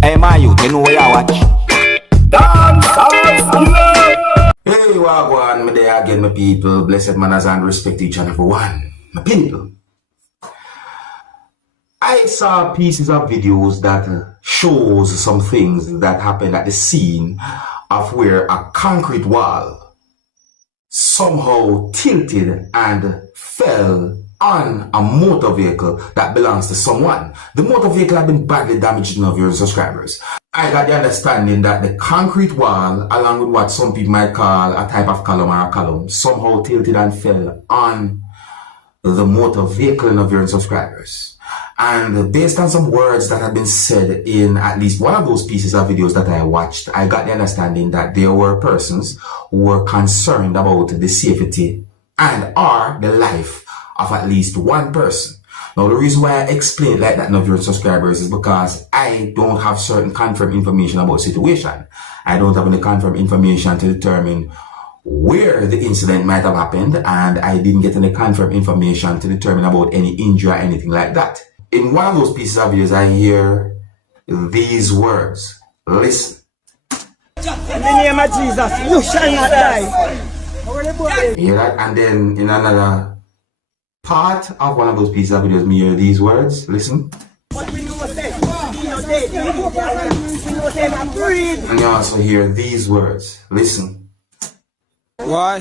Hey, my youth, you know what you watch? Dancehall, skilla. Hey, wagwan, me there again, my people. Blessed manners and respect each and every one. My people. I saw pieces of videos that shows some things that happened at the scene of where a concrete wall somehow tilted and fell on a motor vehicle that belongs to someone. The motor vehicle had been badly damaged enough, your subscribers. I got the understanding that the concrete wall, along with what some people might call a type of column or a column, somehow tilted and fell on the motor vehicle of your subscribers. And based on some words that have been said in at least one of those pieces of videos that I watched, I got the understanding that there were persons who were concerned about the safety and or the life of at least one person. Now, the reason why I explain it like that, of your subscribers, is because I don't have certain confirmed information about the situation. I don't have any confirmed information to determine where the incident might have happened, and I didn't get any confirmed information to determine about any injury or anything like that. In one of those pieces of videos, I hear these words. Listen. In the name of Jesus, you shall not die. Hear that? And then in another part of one of those pieces of videos, me hear these words. Listen. And you also hear these words. Listen. Why?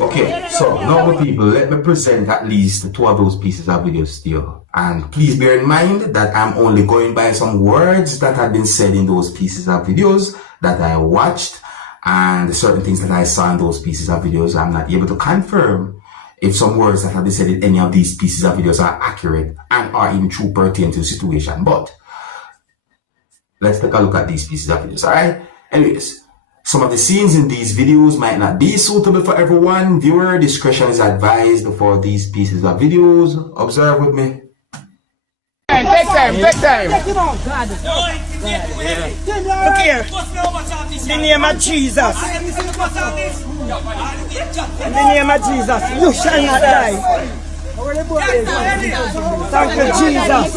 Okay, so now people, let me present at least two of those pieces of videos still. And please bear in mind that I'm only going by some words that have been said in those pieces of videos that I watched, and certain things that I saw in those pieces of videos. I'm not able to confirm if some words that have been said in any of these pieces of videos are accurate and are even true pertaining to the situation. But let's take a look at these pieces of videos, alright? Anyways, some of the scenes in these videos might not be suitable for everyone. Viewer discretion is advised for these pieces of videos. Observe with me. Take time. Look here. In the name of Jesus. In the name of Jesus, you shall not die. Thank you, Jesus.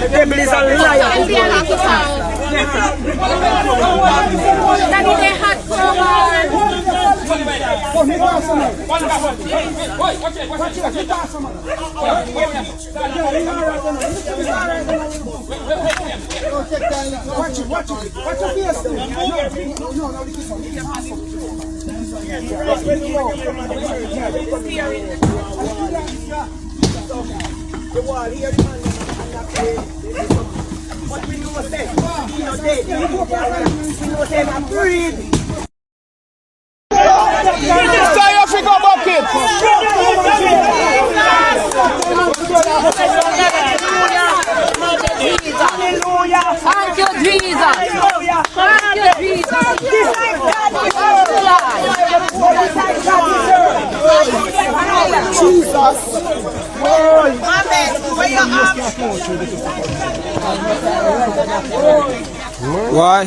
The devil is a liar. What we do was say, we know they breathe. Hallelujah. Thank you, Jesus. Thank you, Jesus. Jesus. Amen. Where your arms? Why?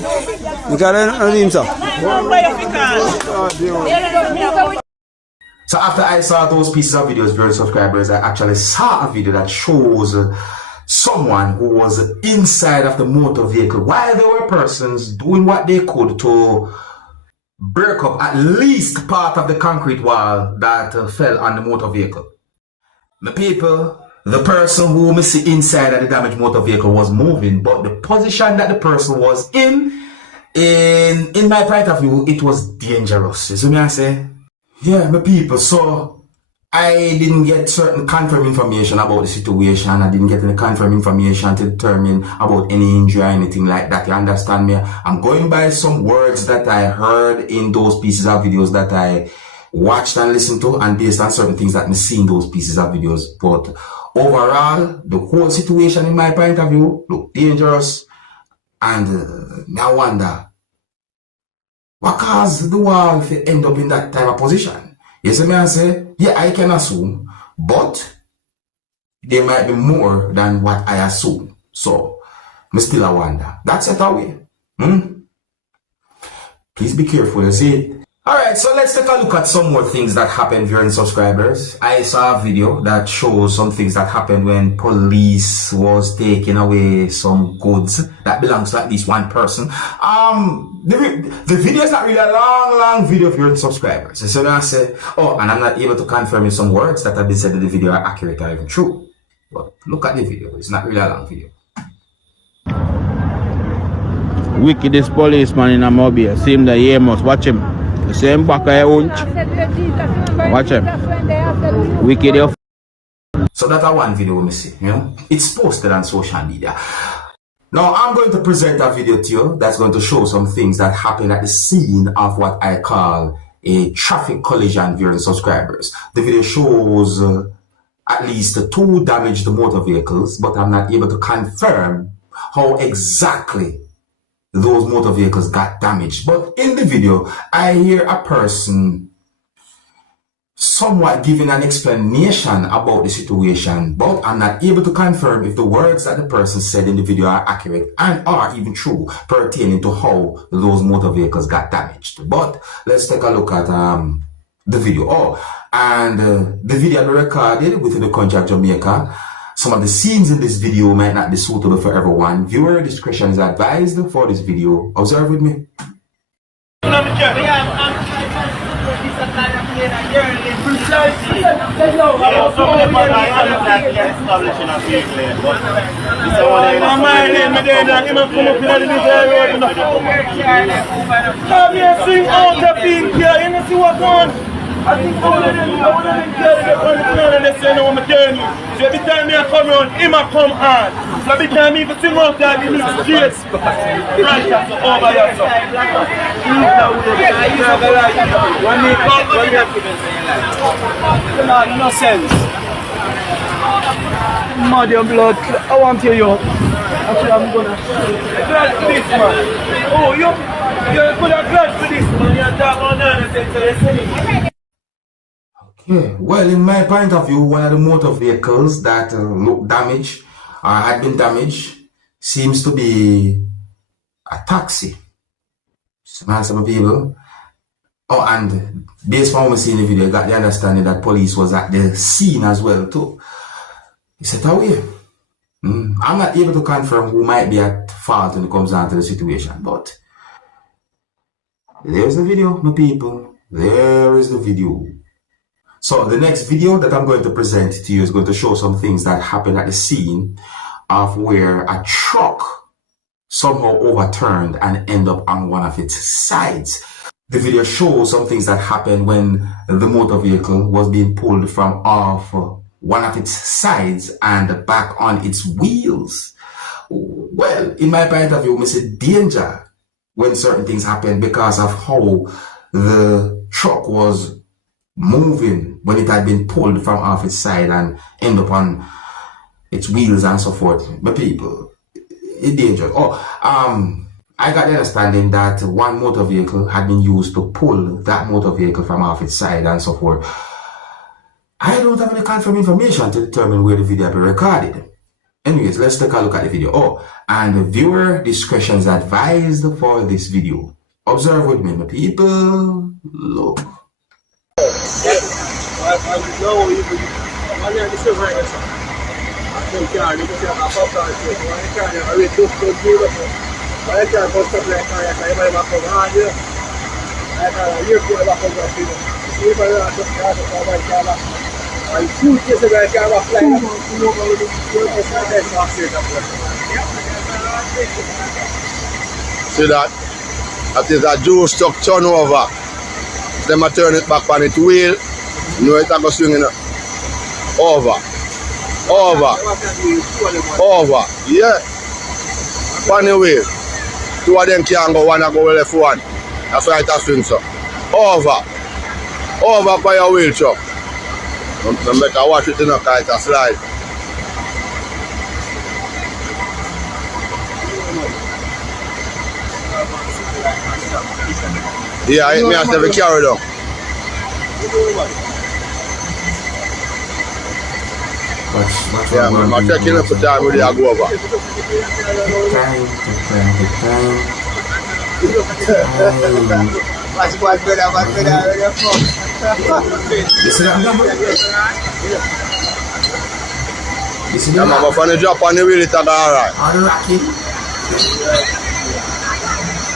So after I saw those pieces of videos, viewers, subscribers, I actually saw a video that shows someone who was inside of the motor vehicle while there were persons doing what they could to break up at least part of the concrete wall that fell on the motor vehicle. The people, the person who we see inside of the damaged motor vehicle was moving, but the position that the person was in my point of view, it was dangerous. You see me I say? Yeah, my people, so I didn't get certain confirmed information about the situation. I didn't get any confirmed information to determine about any injury or anything like that. You understand me? I'm going by some words that I heard in those pieces of videos that I watched and listened to, and based on certain things that I see in those pieces of videos. But overall, the whole situation in my point of view looked dangerous, and I wonder what caused the wall to end up in that type of position. You see me I say? Yeah, I can assume, but there might be more than what I assume. So, I still wonder. That's it away. Please be careful, you see. Alright, so let's take a look at some more things that happened during subscribers. I saw a video that shows some things that happened when police was taking away some goods that belongs to at least one person. The video is not really a long video during subscribers. So now I say, oh, and I'm not able to confirm if some words that have been said in the video are accurate or even true. But look at the video, it's not really a long video. Wickedest policeman in Amobia. See him the Amos. Watch him. The same back of your hunch. Watch him. Wicked. So that's one video we see, you know. It's posted on social media. Now I'm going to present a video to you that's going to show some things that happened at the scene of what I call a traffic collision during subscribers. The video shows at least 2 damaged motor vehicles, but I'm not able to confirm how exactly those motor vehicles got damaged. But in the video, I hear a person somewhat giving an explanation about the situation, but I'm not able to confirm if the words that the person said in the video are accurate and are even true pertaining to how those motor vehicles got damaged. But let's take a look at the video. Oh, and the video I recorded within the country of Jamaica. Some of the scenes in this video might not be suitable for everyone. Viewer discretion is advised for this video. Observe with me. I think I wouldn't tell you on the plan and they say no, I'm telling you. So every time I come around, him I come on. So every time he sing out there, he needs straight. Right, that's over here, so. No sense. Mud your blood. I want to you. Actually, I'm gonna. Glad for this, man. Oh, you're glad for this, man. You're talking on the Yeah, well, in my point of view, one of the motor vehicles that look damaged or had been damaged seems to be a taxi. Some people. Oh, and based on what we see in the video, I got the understanding that police was at the scene as well too. Is it away? I'm not able to confirm who might be at fault when it comes down to the situation, but there's the video, my people. There is the video. So the next video that I'm going to present to you is going to show some things that happened at the scene of where a truck somehow overturned and ended up on one of its sides. The video shows some things that happened when the motor vehicle was being pulled from off one of its sides and back on its wheels. Well, in my point of view, I see danger when certain things happen because of how the truck was moving when it had been pulled from off its side and end up on its wheels and so forth. But people, it's dangerous. I got the understanding that one motor vehicle had been used to pull that motor vehicle from off its side and so forth. I don't have any confirmed information to determine where the video had been recorded. Anyways, let's take a look at the video. Oh, and viewer discretion is advised for this video. Observe with me, my people. Look. See that? That is a juice truck turnover. Then I turn it back on its wheel. You know it's going to swing in over. Yeah. On the wheel. 2 of them can go, 1 go left one. That's why it swings so. Over by your wheel truck. Don't make a watch it in a car, it's a slide. Yeah, it may have to be carried on. Yeah, I'm checking up for time with the go over. What's better? You see that number? You see Yeah, man, but when you drop on the wheel, it's alright. All the rocking.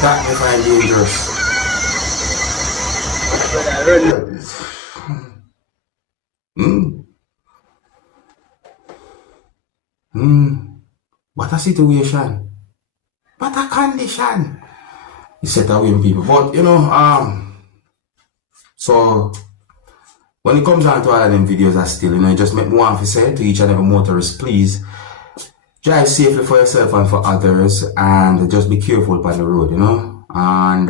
That is my dangerous. What a situation. What a condition. You set away people. But you know, so when it comes down to all of them videos I still, you know, it just make me want to say to each and every motorist, please drive safely for yourself and for others, and just be careful by the road, you know. And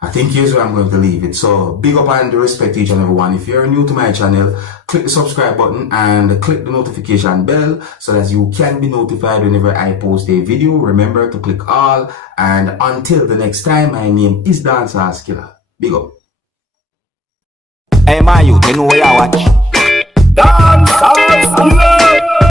I think here's where I'm going to leave it. So big up and respect to each and every one. If you're new to my channel, click the subscribe button and click the notification bell so that you can be notified whenever I post a video. Remember to click all, and until the next time, my name is Dancehall Skilla. Big up. Hey, my youth, you know where I watch.